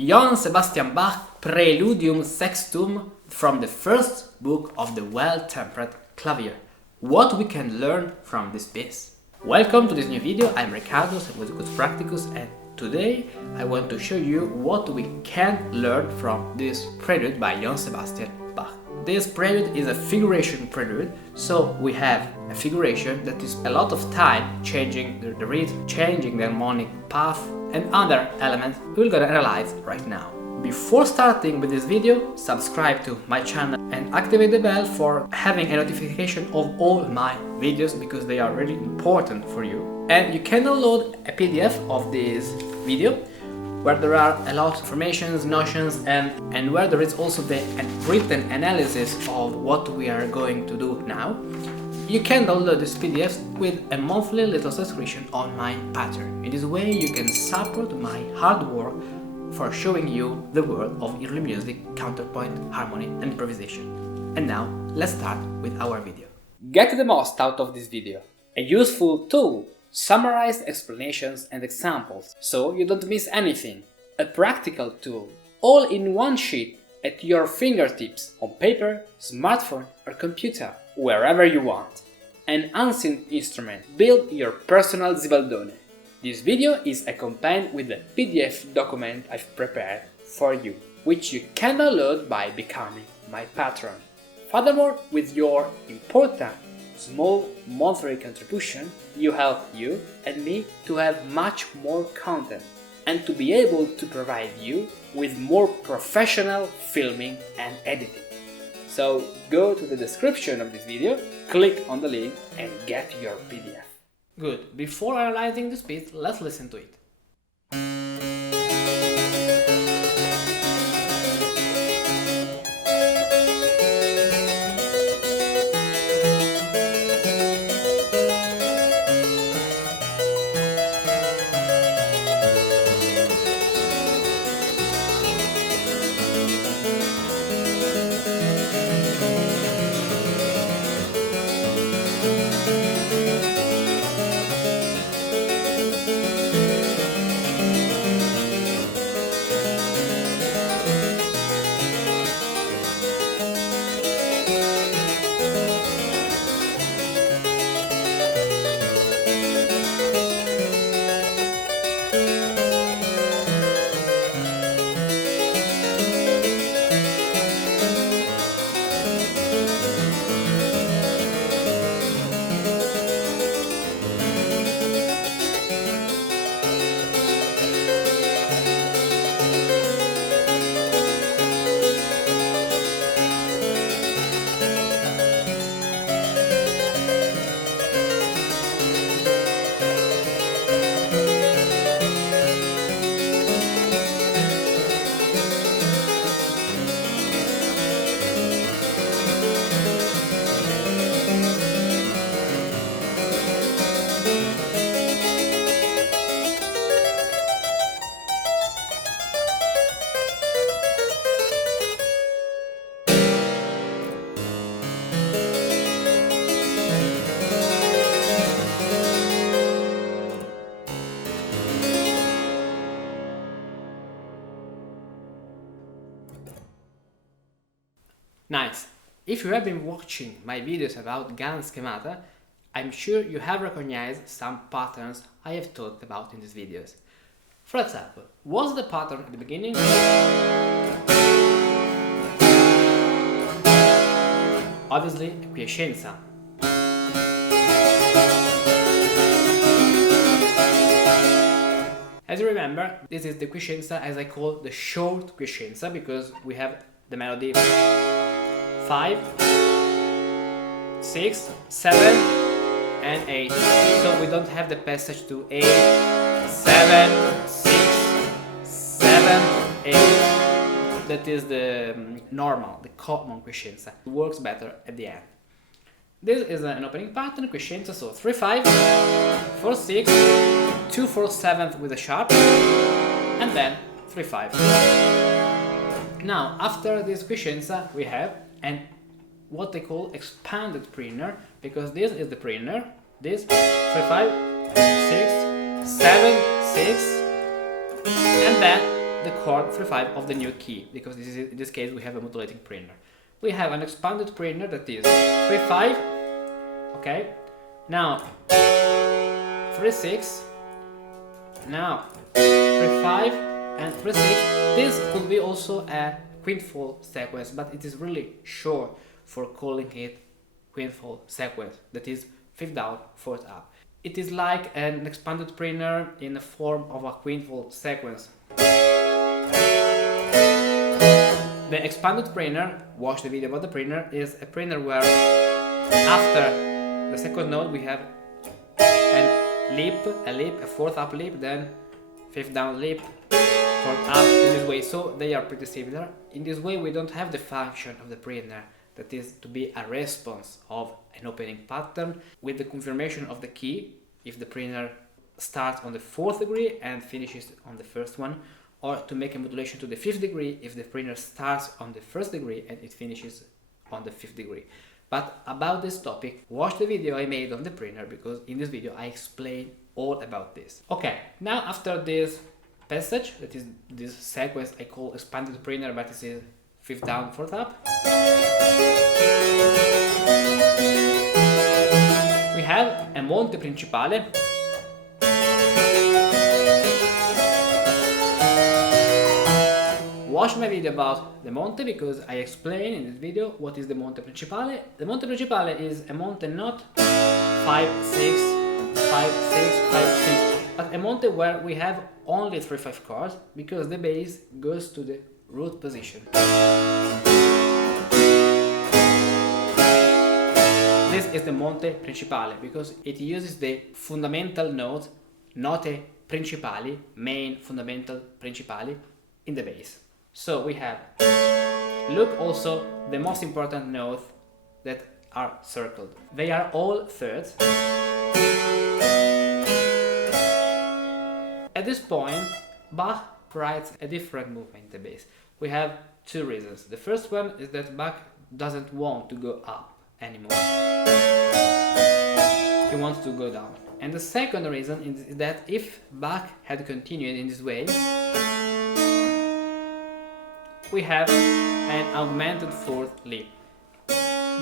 Johann Sebastian Bach Preludium Sextum from the first book of the Well-Tempered Clavier. What we can learn from this piece. Welcome to this new video. I'm Riccardo, Musicus Practicus, and today I want to show you what we can learn from this prelude by Johann Sebastian Bach. This prelude is a figuration prelude, so we have a figuration that is a lot of time changing the rhythm, changing the harmonic path, and other elements we're gonna analyze right now. Before starting with this video, subscribe to my channel and activate the bell for having a notification of all my videos because they are really important for you. And you can download a PDF of this video where there are a lot of informations, notions, and where there is also the written analysis of what we are going to do now. You can download this PDF with a monthly little subscription on my Patreon. In this way you can support my hard work for showing you the world of early music, counterpoint, harmony and improvisation. And now let's start with our video. Get the most out of this video. A useful tool, summarized explanations and examples, so you don't miss anything. A practical tool, all in one sheet at your fingertips, on paper, smartphone or computer, wherever you want. An unseen instrument, build your personal zibaldone. This video is accompanied with a PDF document I've prepared for you, which you can download by becoming my patron. Furthermore, with your important small monthly contribution, you help you and me to have much more content and to be able to provide you with more professional filming and editing. So go to the description of this video, click on the link and get your PDF. Good, before analyzing this piece, let's listen to it. Nice! If you have been watching my videos about gun schemata, I'm sure you have recognized some patterns I have talked about in these videos. For example, what's the pattern at the beginning? Obviously, a quiescenza. As you remember, this is the quiescenza as I call the short quiescenza because we have the melody 5, 6, 7 and 8. So we don't have the passage to 8, 7, 6, 7, 8. That is the normal, the common quiescenza. It works better at the end. This is an opening pattern, quiescenza, so 3, 5, 4, 6, 2, 4, 7 with a sharp, and then 3, 5. Now, after this quiescenza, we have what they call expanded prelude, because this is the prelude, this 3, 5, 6, 7, 6, and then the chord 3-5 of the new key, because in this case we have a modulating prelude. We have an expanded prelude that is 3-5, okay, now 3-6, now 3-5 and 3-6. This could be also a quintfold sequence, but it is really short for calling it quintfold sequence, that is 5th down, 4th up. It is like an expanded prelude in the form of a quintfold sequence. The expanded prelude, watch the video about the prelude, is a prelude where after the second note we have a leap, a 4th up leap, then 5th down leap, 4th up, in this way. So they are pretty similar. In this way we don't have the function of the prelude, that is to be a response of an opening pattern with the confirmation of the key if the prelude starts on the 4th degree and finishes on the first one, or to make a modulation to the 5th degree if the prelude starts on the 1st degree and it finishes on the 5th degree. But about this topic, watch the video I made on the prelude, because in this video I explain all about this. Okay, now after this passage, that is this sequence I call expanded prelude, but it is 5th down, 4th up, we have a monte principale. Watch my video about the monte, because I explain in this video what is the monte principale. The monte principale is a monte not 5-6, 5-6, 5-6, but a monte where we have only 3-5 chords, because the bass goes to the root position. This is the monte principale because it uses the fundamental notes, note principali, main fundamental principali, in the bass. So we have, look also the most important notes that are circled. They are all thirds. At this point, Bach writes a different movement in the bass. We have two reasons. The first one is that Bach doesn't want to go up anymore. He wants to go down. And the second reason is that if Bach had continued in this way, we have an augmented 4th leap.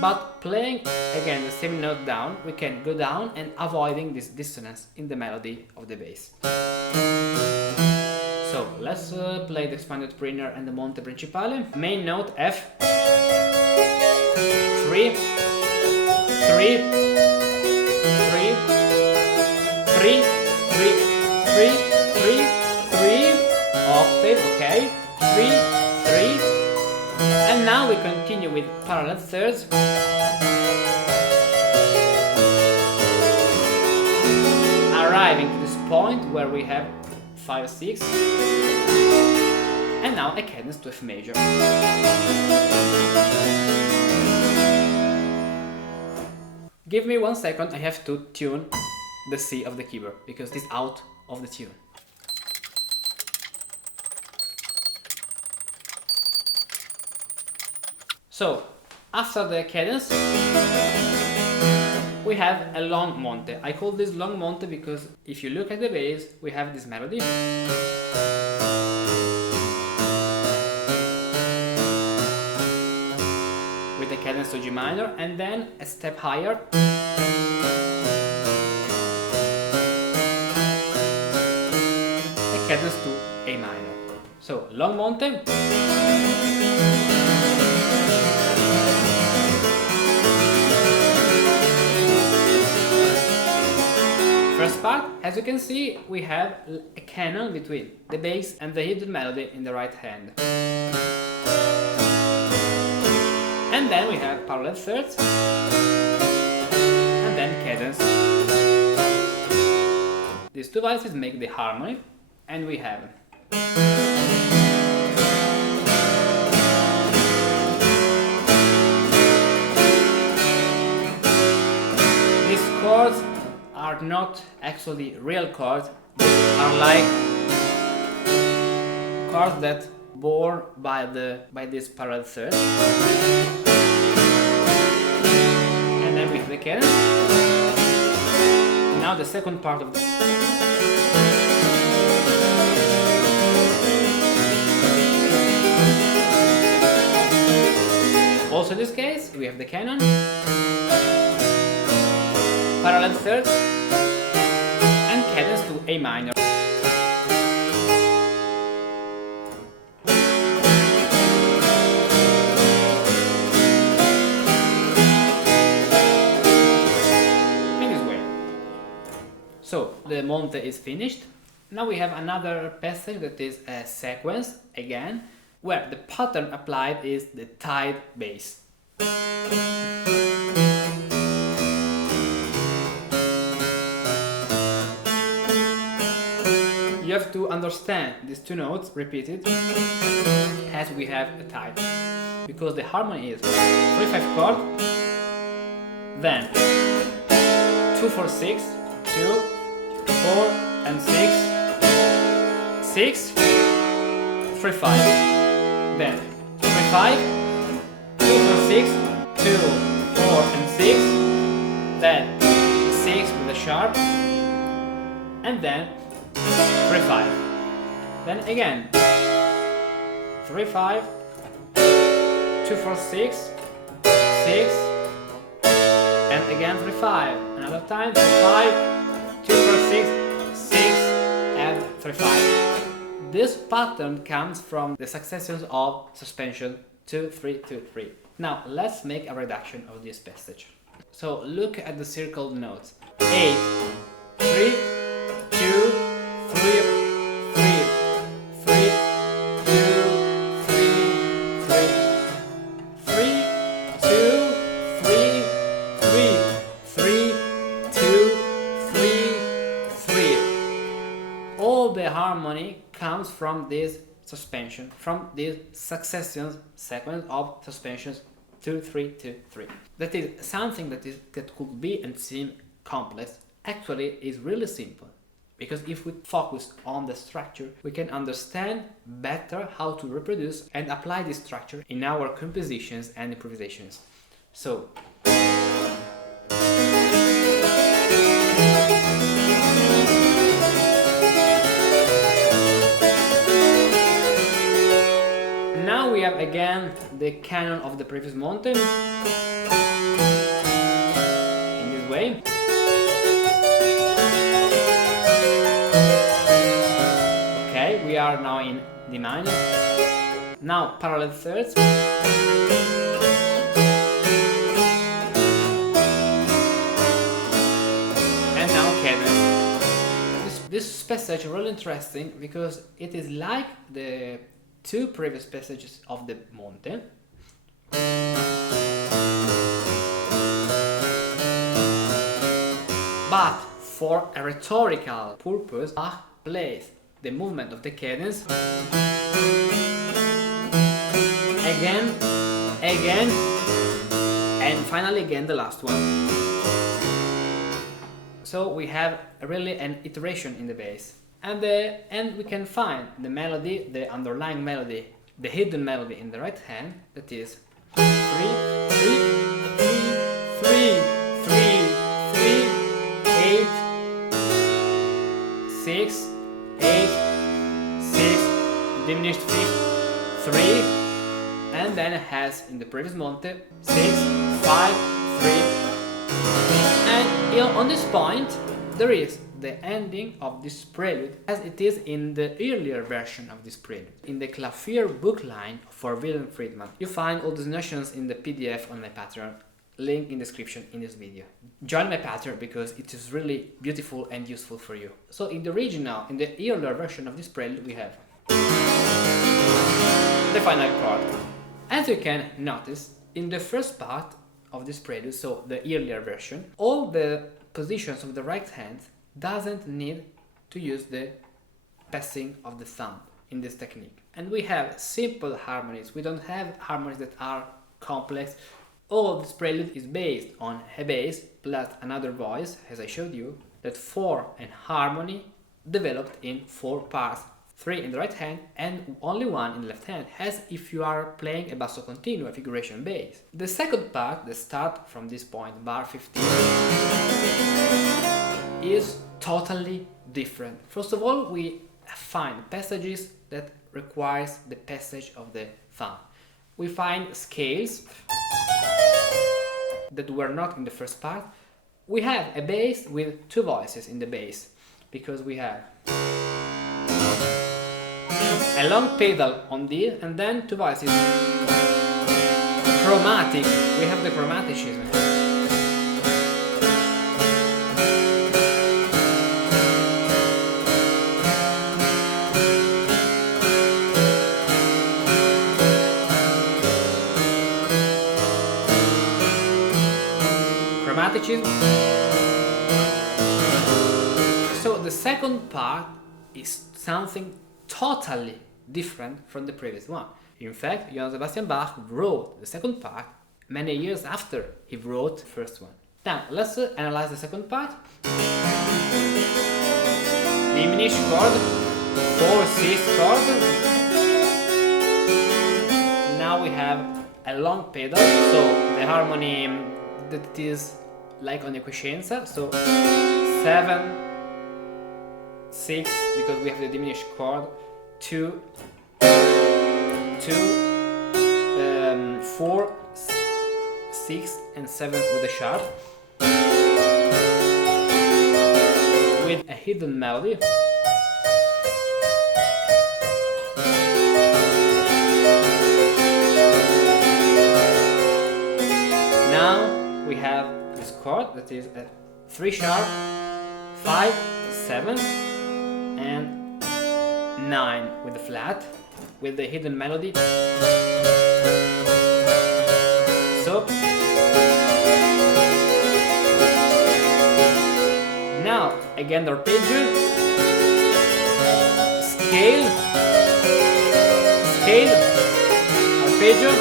But playing again the same note down, we can go down and avoiding this dissonance in the melody of the bass. So let's play the expanded prelude and the monte principale. Main note F, 3, 3, 3, 3, 3, 3, 3, 3, octave, okay, 3, 3, and now we continue with parallel thirds. Arriving to this point where we have 5, 6, and now a cadence to F major. Give me 1 second, I have to tune the C of the keyboard because it's out of the tune. So, after the cadence, we have a long monte. I call this long monte because if you look at the bass, we have this melody. With the cadence to G minor, and then a step higher. A cadence to A minor. So, long monte. First part, as you can see, we have a canon between the bass and the hidden melody in the right hand. And then we have parallel thirds, and then cadence. These two voices make the harmony, and we have these chords are not actually real chords, they are like chords that born by this parallel third. And then with the cadence. Now the second part of the Also in this case, we have the canon, parallel thirds, and cadence to A minor. In this way. So the monte is finished. Now we have another passage that is a sequence again, where the pattern applied is the tied bass. You have to understand these two notes repeated as we have a tie, because the harmony is 3-5 chord, then 2-4-6, 2, 4 and 6, 6, 3-5. Then 3-5, 2-4-6, 2, 4 and 6, then 6 with a sharp, and then 3-5. Then again 3-5, 2-4-6, 6, and again 3-5. Another time 3-5, 2-4-6, 6, and 3-5. This pattern comes from the successions of suspension 2-3-2-3. Now let's make a reduction of this passage. So look at the circled notes. 8, 3, 2, 3, 3, 3, 2, 3, 3, 3, 2, 3, 3, 3, 2, 3, 3. All the harmony comes from this suspension, from this sequence of suspensions 2, 3, 2, 3. That is something that could be and seem complex, actually is really simple, because if we focus on the structure, we can understand better how to reproduce and apply this structure in our compositions and improvisations. So now we have again the canon of the previous mountain in this way. Okay, we are now in D minor. Now parallel thirds. And now cadence. This passage is really interesting because it is like the two previous passages of the Monte, but for a rhetorical purpose, Bach plays the movement of the cadence again, again, and finally again the last one. So we have really an iteration in the bass. And we can find the melody, the underlying melody, the hidden melody in the right hand, that is 3, 3, 3, 3, 3, 8, 6, 8, 6, diminished fifth, 3, and then it has in the previous monte 6, 5, 3, and on this point there is the ending of this prelude as it is in the earlier version of this prelude. In the clavier bookline for Wilhelm Friedman, you find all these notions in the PDF on my Patreon, link in description in this video. Join my Patreon because it is really beautiful and useful for you. So in the original, in the earlier version of this prelude, we have the final chord. As you can notice, in the first part of this prelude, so the earlier version, all the positions of the right hand doesn't need to use the passing of the thumb in this technique. And we have simple harmonies, we don't have harmonies that are complex. All this prelude is based on a bass plus another voice, as I showed you, that form an harmony developed in 4 parts, 3 in the right hand and only 1 in the left hand, as if you are playing a basso continuo, a figuration bass. The second part, the start from this point, bar 15, is totally different. First of all, we find passages that requires the passage of the thumb. We find scales that were not in the first part. We have a bass with two voices in the bass, because we have a long pedal on D and then two voices. Chromatic, we have the chromaticism. So the second part is something totally different from the previous one. In fact, Johann Sebastian Bach wrote the second part many years after he wrote the first one. Now let's analyze the second part. Diminished chord, 4/6 chord. Now we have a long pedal, so the harmony that is like on the quiescenza, so 7, 6, because we have the diminished chord, 2, 4, 6 and 7 with a sharp, with a hidden melody. Now we have this chord that is a 3 sharp, 5, 7 and 9 with the flat, with the hidden melody. So now again the arpeggio, scale, scale, arpeggio.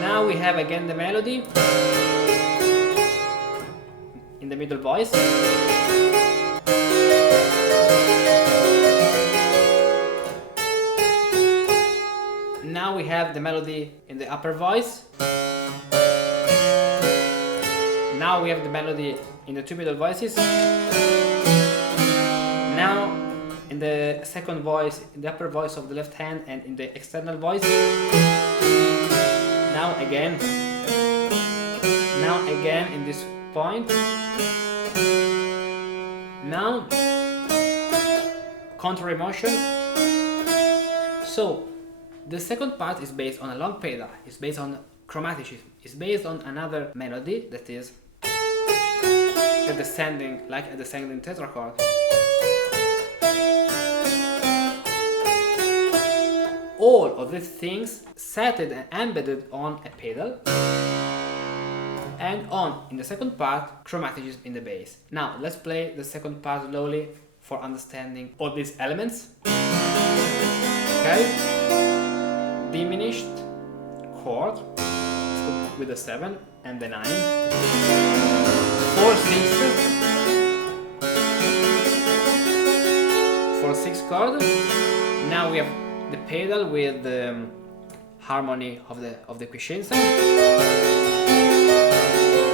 Now we have again the melody in the middle voice. Now we have the melody in the upper voice. Now we have the melody in the two middle voices. Now in the second voice, in the upper voice of the left hand and in the external voice. Now again in this point. Now counter emotion. So the second part is based on a long pedal, it's based on chromaticism, it's based on another melody that is a descending, like a descending tetrachord. All of these things set and embedded on a pedal, and on, in the second part, chromaticism in the bass. Now let's play the second part slowly for understanding all these elements. Okay? Diminished chord with the 7 and the 9, 4/6, 4/6 chord. Now we have the pedal with the harmony of the quiescenza,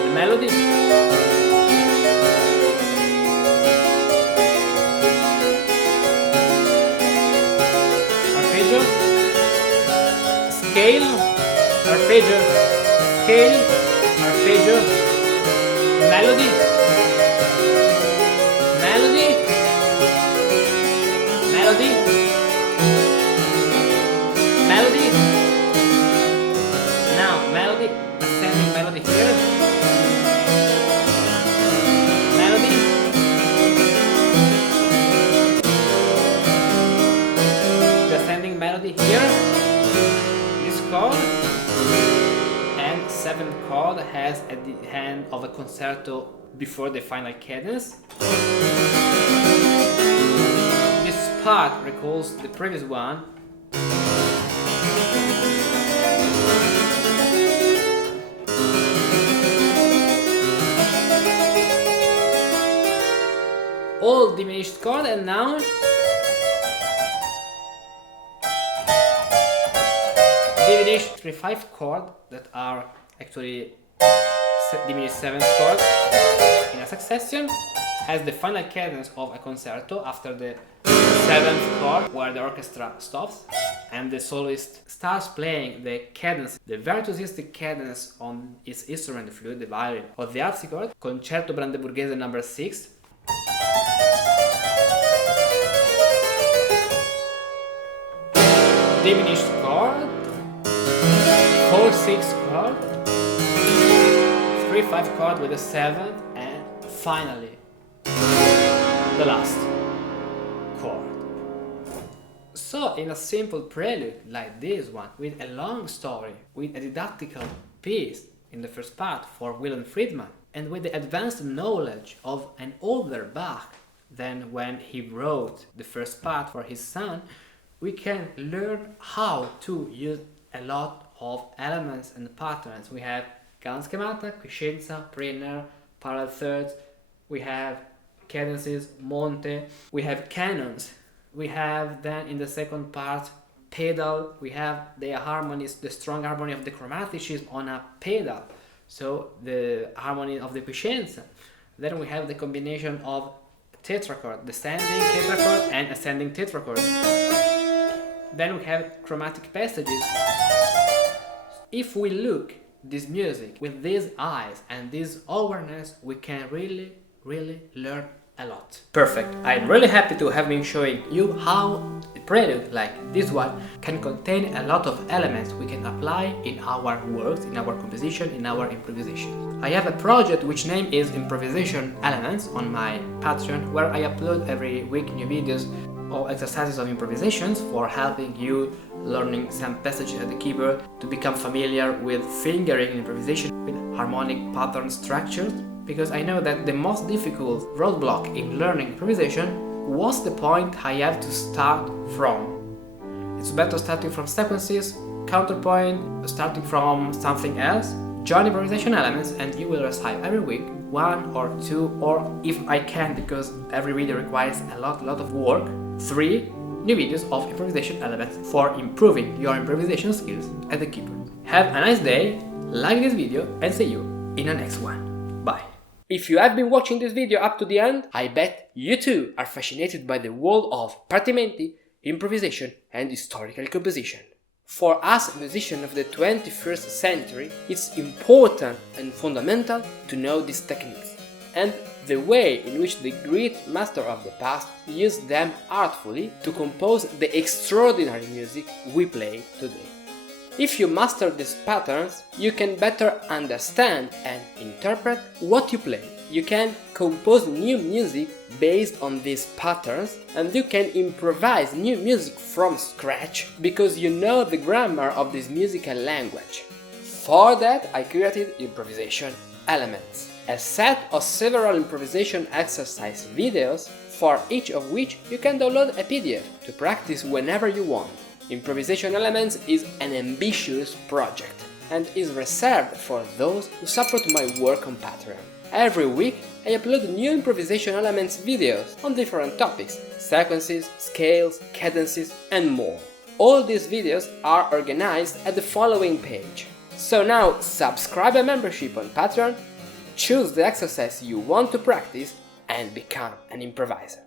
the melody, arpeggio, scale, arpeggio, scale, arpeggio, melody, melody, melody, melody. Now melody, ascending melody here, melody, descending melody here. Chord, and 7th chord has at the end of a concerto before the final cadence. This part recalls the previous one. All diminished chord, and now diminished 3/5 chord that are actually diminished 7th chord in a succession, has the final cadence of a concerto after the 7th chord where the orchestra stops and the soloist starts playing the cadence, the virtuosistic cadence on its instrument, the flute, the violin, or the harpsichord. Concerto Brandeburghese number 6. Diminished chord, 4/6 chord, 3/5 chord with the 7th, and finally the last chord. So in a simple prelude like this one, with a long story, with a didactical piece in the first part for Wilhelm Friedman, and with the advanced knowledge of an older Bach than when he wrote the first part for his son, we can learn how to use a lot of elements and patterns. We have ganzschemata, quiescenza, prelude, parallel thirds, we have cadences, monte, we have canons, we have then in the second part pedal, we have the harmonies, the strong harmony of the chromaticism on a pedal, so the harmony of the quiescenza. Then we have the combination of tetrachord, descending tetrachord and ascending tetrachord. Then we have chromatic passages. If we look this music with these eyes and this awareness, we can really learn a lot. Perfect. I'm really happy to have been showing you how a prelude like this one can contain a lot of elements we can apply in our works, in our composition, in our improvisation. I have a project which name is Improvisation Elements on my Patreon, where I upload every week new videos or exercises of improvisations for helping you learning some passages at the keyboard, to become familiar with fingering improvisation, with harmonic pattern structures, because I know that the most difficult roadblock in learning improvisation was the point I have to start from. It's better starting from sequences, counterpoint, starting from something else. Join improvisation elements and you will receive every week 1 or 2, or if I can, because every video requires a lot of work, 3 new videos of improvisation elements for improving your improvisation skills at the keyboard. Have a nice day, like this video, and see you in the next one. Bye. If you have been watching this video up to the end, I bet you too are fascinated by the world of partimenti, improvisation and historical composition. For us musicians of the 21st century, it's important and fundamental to know these techniques and the way in which the great masters of the past used them artfully to compose the extraordinary music we play today. If you master these patterns, you can better understand and interpret what you play. You can compose new music based on these patterns, and you can improvise new music from scratch because you know the grammar of this musical language. For that, I created Improvisation Elements, a set of several improvisation exercise videos, for each of which you can download a PDF to practice whenever you want. Improvisation Elements is an ambitious project and is reserved for those who support my work on Patreon. Every week I upload new Improvisation Elements videos on different topics, sequences, scales, cadences and more. All these videos are organized at the following page. So now subscribe a membership on Patreon, choose the exercise you want to practice and become an improviser.